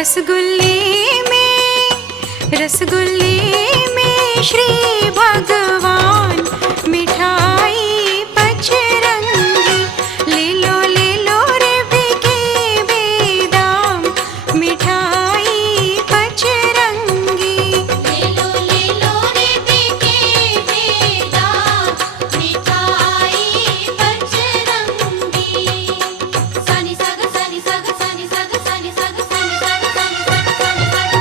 रसगुल्ले में श्री भगवान मिठाई पचरंगी। ले लो रे बिके बेदाम मिठाई पचरंगी। ले लो रे बिके बेदाम मिठाई पचरंगी। सनि सग सनि सग सनि सग सनि सग सनि सग सनि सग सनि सग।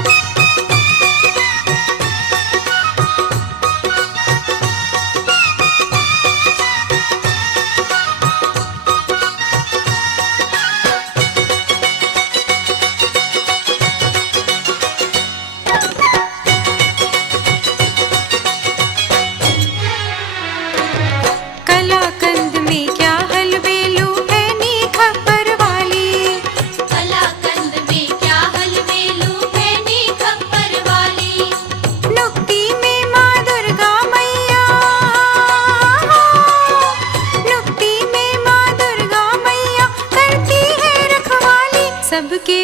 कलाकंद में क्या हलवे लूं है नी खप्पर वाली। कलाकंद में क्या हलवे लूं है नी खप्पर वाली। नुक्ती में माँ दुर्गा मैया, नुक्ती में माँ दुर्गा मैया करती है रखवाली। सबके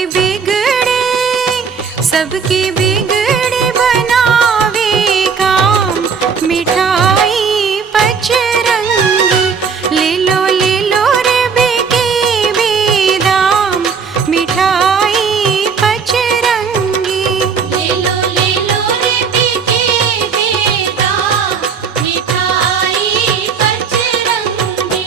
बिगड़े बनावे काम मिठाई पचरंगी। ले लो रे बिके बेदाम मिठाई पचरंगी। ले लो रे बिके बेदाम मिठाई पचरंगी।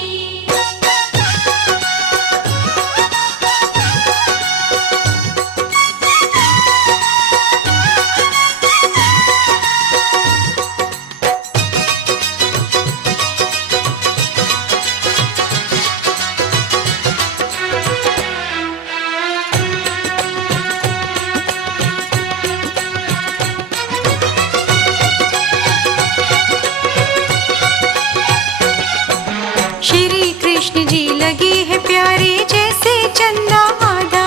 श्री कृष्ण जी लगे हैं प्यारे जैसे चंदा आधा।